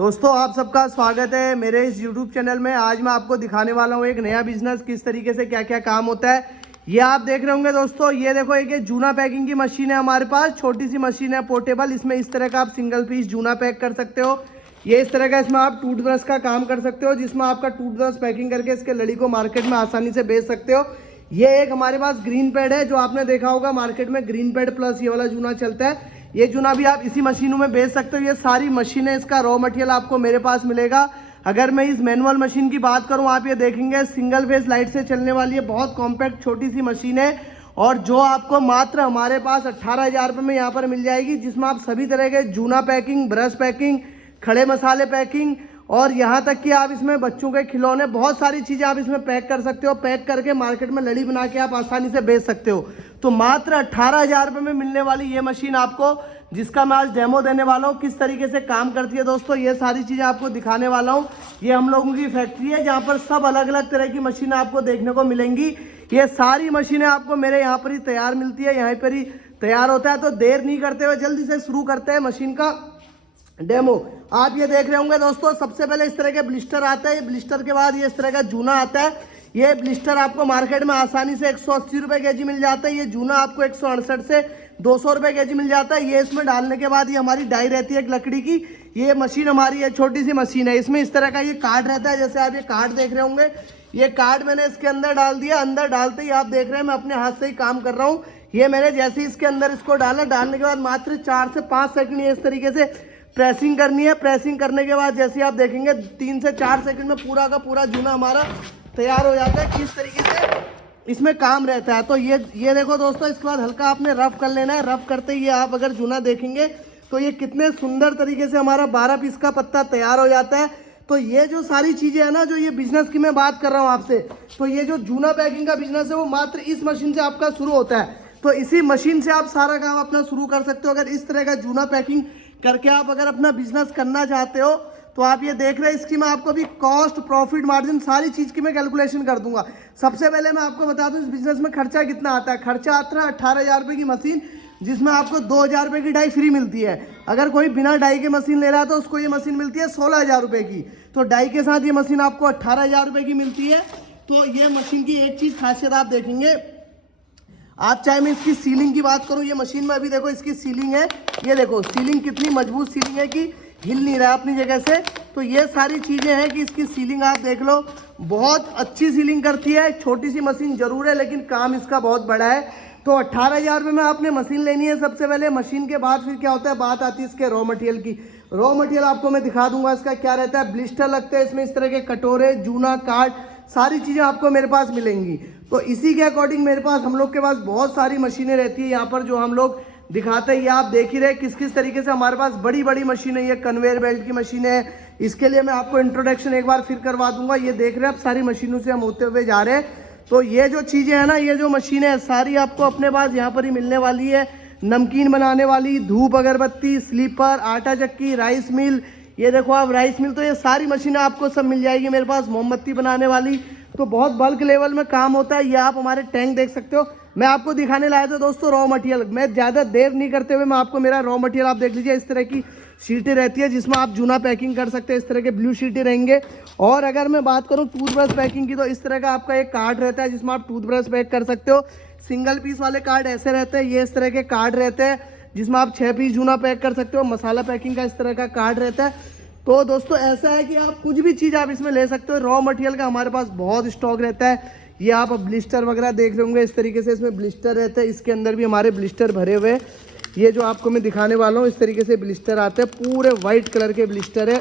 दोस्तों आप सबका स्वागत है मेरे इस YouTube चैनल में। आज मैं आपको दिखाने वाला हूँ एक नया बिजनेस, किस तरीके से क्या क्या काम होता है ये आप देख रहे होंगे। दोस्तों ये देखो, एक ये जूना पैकिंग की मशीन है हमारे पास, छोटी सी मशीन है पोर्टेबल। इसमें इस तरह का आप सिंगल पीस जूना पैक कर सकते हो। ये इस तरह का, इसमें आप टूथब्रश का काम कर सकते हो, जिसमें आपका टूथब्रश पैकिंग करके इसके लड़ी को मार्केट में आसानी से बेच सकते हो। ये एक हमारे पास ग्रीन पैड है, जो आपने देखा होगा मार्केट में ग्रीन पैड प्लस ये वाला जूना चलता है। ये जूना भी आप इसी मशीनों में बेच सकते हो। ये सारी मशीनें, इसका रॉ मटेरियल आपको मेरे पास मिलेगा। अगर मैं इस मैनुअल मशीन की बात करूं, आप ये देखेंगे सिंगल फेज लाइट से चलने वाली है, बहुत कॉम्पैक्ट छोटी सी मशीन है, और जो आपको मात्र हमारे पास 18,000 रुपये में यहाँ पर मिल जाएगी, जिसमें आप सभी तरह के जूना पैकिंग, ब्रश पैकिंग, खड़े मसाले पैकिंग, और यहाँ तक कि आप इसमें बच्चों के खिलौने, बहुत सारी चीज़ें आप इसमें पैक कर सकते हो। पैक करके मार्केट में लड़ी बना के आप आसानी से बेच सकते हो। तो मात्र 18,000 रुपये में मिलने वाली ये मशीन आपको, जिसका मैं आज डेमो देने वाला हूँ, किस तरीके से काम करती है। दोस्तों ये सारी चीज़ें आपको दिखाने वाला हूँ। ये हम लोगों की फैक्ट्री है, जहाँ पर सब अलग अलग तरह की मशीनें आपको देखने को मिलेंगी। ये सारी मशीनें आपको मेरे यहाँ पर ही तैयार मिलती है, यहाँ पर ही तैयार होता है। तो देर नहीं करते हुए जल्दी से शुरू करते हैं मशीन का डेमो। आप ये देख रहे होंगे दोस्तों, सबसे पहले इस तरह के ब्लिस्टर आते हैं। ब्लिस्टर के बाद ये इस तरह का जूना आता है। ये ब्लिस्टर आपको मार्केट में आसानी से 180 रुपये केजी मिल जाता है। ये जूना आपको 168 से 200 रुपये केजी मिल जाता है। ये इसमें डालने के बाद ये हमारी डाई रहती है एक लकड़ी की। ये मशीन हमारी है, छोटी सी मशीन है। इसमें इस तरह का ये कार्ड रहता है, जैसे आप ये कार्ड देख रहे होंगे। ये कार्ड मैंने इसके अंदर डाल दिया। अंदर डालते ही आप देख रहे हैं मैं अपने हाथ से ही काम कर रहा हूँ। ये मैंने जैसे ही इसके अंदर इसको डाला, डालने के बाद मात्र 4 से 5 सेकंड ये इस तरीके से प्रेसिंग करनी है। प्रेसिंग करने के बाद जैसे आप देखेंगे 3 से 4 सेकंड में पूरा का पूरा जूना हमारा तैयार हो जाता है। किस तरीके से इसमें काम रहता है, तो ये देखो दोस्तों, इसके बाद हल्का आपने रफ कर लेना है। रफ करते ही आप अगर जूना देखेंगे तो ये कितने सुंदर तरीके से हमारा 12 पीस का पत्ता तैयार हो जाता है। तो ये जो सारी चीज़ें हैं ना, जो ये बिजनेस की मैं बात कर रहा हूँ आपसे, तो ये जो जूना पैकिंग का बिजनेस है वो मात्र इस मशीन से आपका शुरू होता है। तो इसी मशीन से आप सारा काम अपना शुरू कर सकते हो। अगर इस तरह का जूना पैकिंग करके आप अगर अपना बिजनेस करना चाहते हो, तो आप ये देख रहे हैं, इसकी मैं आपको भी कॉस्ट, प्रॉफिट मार्जिन, सारी चीज़ की मैं कैलकुलेशन कर दूंगा। सबसे पहले मैं आपको बता दूं इस बिजनेस में खर्चा कितना आता है। खर्चा आता है 18,000 रुपये की मशीन, जिसमें आपको 2,000 रुपये की डाई फ्री मिलती है। अगर कोई बिना डाई के मशीन ले रहा है तो उसको ये मशीन मिलती है 16,000 रुपये की। तो डाई के साथ ये मशीन आपको 18,000 रुपये की मिलती है। तो ये मशीन की एक चीज़ खासियत आप देखेंगे, आप चाहे मैं इसकी सीलिंग की बात करूं, ये मशीन में अभी देखो इसकी सीलिंग है, ये देखो सीलिंग कितनी मजबूत सीलिंग है कि हिल नहीं रहा अपनी जगह से। तो ये सारी चीज़ें हैं कि इसकी सीलिंग आप देख लो, बहुत अच्छी सीलिंग करती है। छोटी सी मशीन जरूर है, लेकिन काम इसका बहुत बड़ा है। तो 18,000 रुपये में आपने मशीन लेनी है सबसे पहले। मशीन के बाद फिर क्या होता है, बात आती है इसके रॉ मटेरियल की। रॉ मटेरियल आपको मैं दिखा दूंगा इसका क्या रहता है। ब्लिस्टर लगते हैं इसमें, इस तरह के कटोरे, जूना, कार्ड, सारी चीज़ें आपको मेरे पास मिलेंगी। तो इसी के अकॉर्डिंग मेरे पास, हम लोग के पास बहुत सारी मशीनें रहती है यहाँ पर, जो हम लोग दिखाते हैं। ये आप देख ही रहे किस किस तरीके से हमारे पास बड़ी बड़ी मशीनें, ये कन्वेयर बेल्ट की मशीन है। इसके लिए मैं आपको इंट्रोडक्शन एक बार फिर करवा दूंगा। ये देख रहे हैं आप, सारी मशीनों से हम होते हुए जा रहे हैं। तो ये जो चीज़ें हैं ना, ये जो मशीनें हैं सारी आपको अपने पास यहाँ पर ही मिलने वाली है। नमकीन बनाने वाली, धूप अगरबत्ती, स्लीपर, आटा चक्की, राइस मिल, ये देखो आप राइस मिल, तो ये सारी मशीनें आपको सब मिल जाएगी मेरे पास। मोमबत्ती बनाने वाली, तो बहुत बल्क लेवल में काम होता है। ये आप हमारे टैंक देख सकते हो। मैं आपको दिखाने लाया था दोस्तों रॉ मटेरियल। मैं ज़्यादा देर नहीं करते हुए मैं आपको मेरा रॉ मटेरियल आप देख लीजिए। इस तरह की शीटें रहती है, जिसमें आप जूना पैकिंग कर सकते हैं। इस तरह के ब्लू शीटें रहेंगे। और अगर मैं बात करूं टूथब्रश पैकिंग की, तो इस तरह का आपका एक कार्ड रहता है, जिसमें आप टूथब्रश पैक कर सकते हो। सिंगल पीस वाले कार्ड ऐसे रहते हैं, ये इस तरह के कार्ड रहते हैं, जिसमें आप 6 पीस जूना पैक कर सकते हो। मसाला पैकिंग का इस तरह का कार्ड रहता है। तो दोस्तों ऐसा है कि आप कुछ भी चीज़ आप इसमें ले सकते हो। रॉ मटेरियल का हमारे पास बहुत स्टॉक रहता है। ये आप ब्लिस्टर वगैरह देख रहे होंगे, इस तरीके से इसमें ब्लिस्टर रहते हैं। इसके अंदर भी हमारे ब्लिस्टर भरे हुए हैं। ये जो आपको मैं दिखाने वाला हूँ, इस तरीके से ब्लिस्टर आते हैं, पूरे वाइट कलर के ब्लिस्टर है।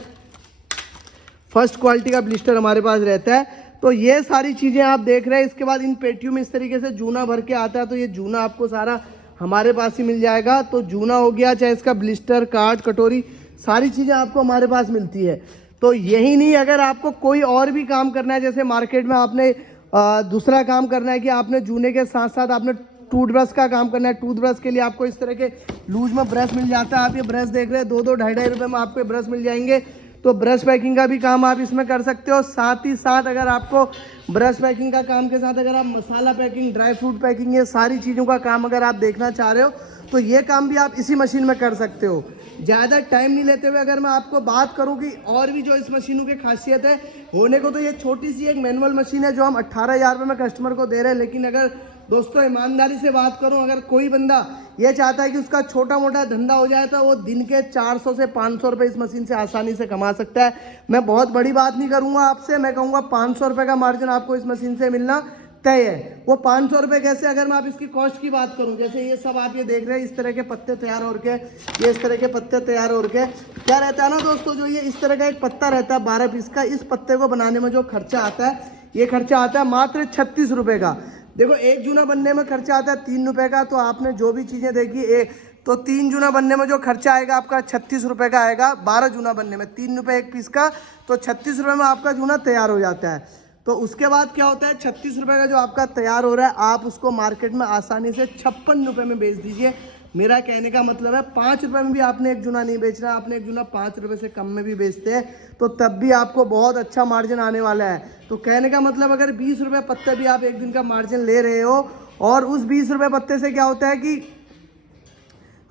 फर्स्ट क्वालिटी का ब्लिस्टर हमारे पास रहता है। तो ये सारी चीज़ें आप देख रहे हैं। इसके बाद इन पेटियों में इस तरीके से जूना भर के आता है। तो ये जूना आपको सारा हमारे पास ही मिल जाएगा। तो जूना हो गया, चाहे इसका ब्लिस्टर, कार्ड, कटोरी, सारी चीज़ें आपको हमारे पास मिलती है। तो यही नहीं, अगर आपको कोई और भी काम करना है, जैसे मार्केट में आपने दूसरा काम करना है कि आपने जूने के साथ साथ आपने टूथब्रश का काम करना है। टूथब्रश के लिए आपको इस तरह के लूज में ब्रश मिल जाता है। आप ये ब्रश देख रहे हैं, 2-2, 2.5 रुपये में आपको ब्रश मिल जाएंगे। तो ब्रश पैकिंग का भी काम आप इसमें कर सकते हो। साथ ही साथ अगर आपको ब्रश पैकिंग का काम के साथ अगर आप मसाला पैकिंग, ड्राई फ्रूट पैकिंग, ये सारी चीज़ों का काम अगर आप देखना चाह रहे हो, तो ये काम भी आप इसी मशीन में कर सकते हो। ज़्यादा टाइम नहीं लेते हुए अगर मैं आपको बात करूं कि और भी जो इस मशीनों की खासियत है, होने को तो ये छोटी सी एक मैनुअल मशीन है जो हम 18,000 रुपये में कस्टमर को दे रहे हैं, लेकिन अगर दोस्तों ईमानदारी से बात करूं, अगर कोई बंदा ये चाहता है कि उसका छोटा मोटा धंधा हो जाए तो वो दिन के 400 से 500 रुपये इस मशीन से आसानी से कमा सकता है। मैं बहुत बड़ी बात नहीं करूंगा आपसे, मैं कहूँगा 500 रुपये का मार्जिन आपको इस मशीन से मिलना तय है। वो 500 रुपये कैसे, अगर मैं आप इसकी कॉस्ट की बात करूं, जैसे ये सब आप ये देख रहे हैं इस तरह के पत्ते तैयार हो के, ये इस तरह के पत्ते तैयार हो के क्या रहता है ना दोस्तों, जो ये इस तरह का एक पत्ता रहता है 12 पीस का, इस पत्ते को बनाने में जो खर्चा आता है, ये खर्चा आता है मात्र 36 रुपये का। देखो एक जूना बनने में खर्चा आता है 3 रुपये का, तो आपने जो भी चीज़ें देखी तो 3 जूना बनने में जो खर्चा आएगा आपका 36 रुपये का आएगा। 12 जूना बनने में 3 रुपये एक पीस का, तो 36 रुपये में आपका जूना तैयार हो जाता है। तो उसके बाद क्या होता है, 36 रुपये का जो आपका तैयार हो रहा है, आप उसको मार्केट में आसानी से 56 रुपये में बेच दीजिए। मेरा कहने का मतलब है 5 रुपये में भी आपने एक जूना नहीं बेचना, आपने एक जूना 5 रुपये से कम में भी बेचते हैं तो तब भी आपको बहुत अच्छा मार्जिन आने वाला है। तो कहने का मतलब अगर 20 रुपये पत्ते भी आप एक दिन का मार्जिन ले रहे हो, और उस 20 रुपये पत्ते से क्या होता है कि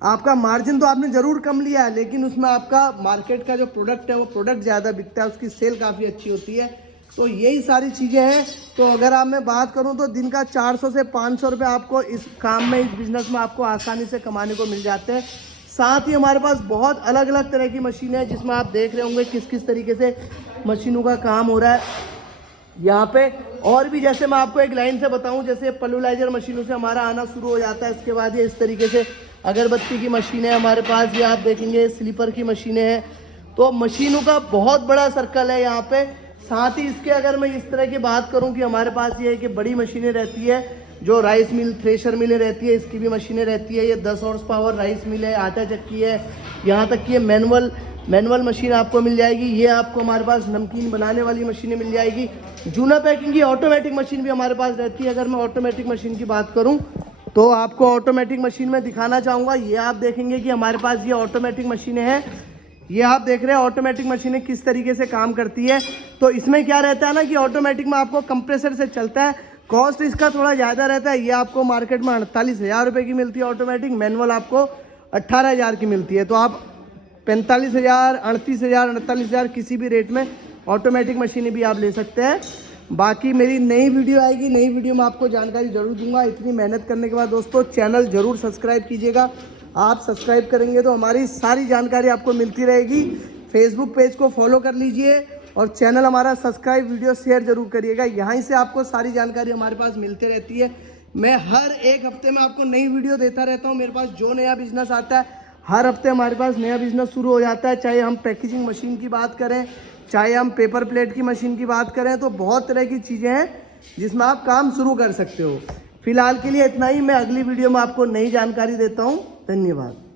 आपका मार्जिन तो आपने ज़रूर कम लिया है, लेकिन उसमें आपका मार्केट का जो प्रोडक्ट है वो प्रोडक्ट ज़्यादा बिकता है, उसकी सेल काफ़ी अच्छी होती है। तो यही सारी चीज़ें हैं। तो अगर आप मैं बात करूं तो दिन का 400 से 500 रुपये आपको इस काम में, इस बिज़नेस में आपको आसानी से कमाने को मिल जाते हैं। साथ ही हमारे पास बहुत अलग अलग तरह की मशीनें हैं जिसमें आप देख रहे होंगे किस किस तरीके से मशीनों का काम हो रहा है यहाँ पे। और भी जैसे मैं आपको एक लाइन से बताऊं, जैसे पल्वराइजर मशीनों से हमारा आना शुरू हो जाता है, इसके बाद ये इस तरीके से अगरबत्ती की मशीनें हमारे पास, ये आप देखेंगे स्लीपर की मशीनें हैं। तो मशीनों का बहुत बड़ा सर्कल है यहाँ पे। साथ ही इसके अगर मैं इस तरह की बात करूं कि हमारे पास ये है कि बड़ी मशीनें रहती है, जो राइस मिल थ्रेशर मिलें रहती है, इसकी भी मशीनें रहती है। ये 10 हॉर्स पावर राइस मिल है, आटा चक्की है, यहाँ तक कि ये मैनुअल मशीन आपको मिल जाएगी। ये आपको हमारे पास नमकीन बनाने वाली मशीनें मिल जाएगी। जूना पैकिंग की ऑटोमेटिक मशीन भी हमारे पास रहती है। अगर मैं ऑटोमेटिक मशीन की बात करूँ तो आपको ऑटोमेटिक मशीन में दिखाना चाहूँगा। ये आप देखेंगे कि हमारे पास ये ऑटोमेटिक मशीनें हैं। ये आप देख रहे हैं ऑटोमेटिक मशीनें किस तरीके से काम करती है। तो इसमें क्या रहता है ना कि ऑटोमेटिक में आपको कंप्रेसर से चलता है, कॉस्ट इसका थोड़ा ज़्यादा रहता है। ये आपको मार्केट में 48,000 रुपये की मिलती है ऑटोमेटिक, मैनुअल आपको 18,000 की मिलती है। तो आप 45,000, 38,000, 48,000 किसी भी रेट में ऑटोमेटिक मशीनें भी आप ले सकते हैं। बाकी मेरी नई वीडियो आएगी, नई वीडियो में आपको जानकारी ज़रूर दूंगा। इतनी मेहनत करने के बाद दोस्तों चैनल ज़रूर सब्सक्राइब कीजिएगा। आप सब्सक्राइब करेंगे तो हमारी सारी जानकारी आपको मिलती रहेगी। फेसबुक पेज को फॉलो कर लीजिए और चैनल हमारा सब्सक्राइब, वीडियो शेयर जरूर करिएगा। यहीं से आपको सारी जानकारी हमारे पास मिलती रहती है। मैं हर एक हफ्ते में आपको नई वीडियो देता रहता हूँ। मेरे पास जो नया बिजनेस आता है हर हफ्ते हमारे पास नया बिजनेस शुरू हो जाता है। चाहे हम पैकेजिंग मशीन की बात करें, चाहे हम पेपर प्लेट की मशीन की बात करें, तो बहुत तरह की चीज़ें हैं जिसमें आप काम शुरू कर सकते हो। फिलहाल के लिए इतना ही। मैं अगली वीडियो में आपको नई जानकारी देता हूँ। धन्यवाद।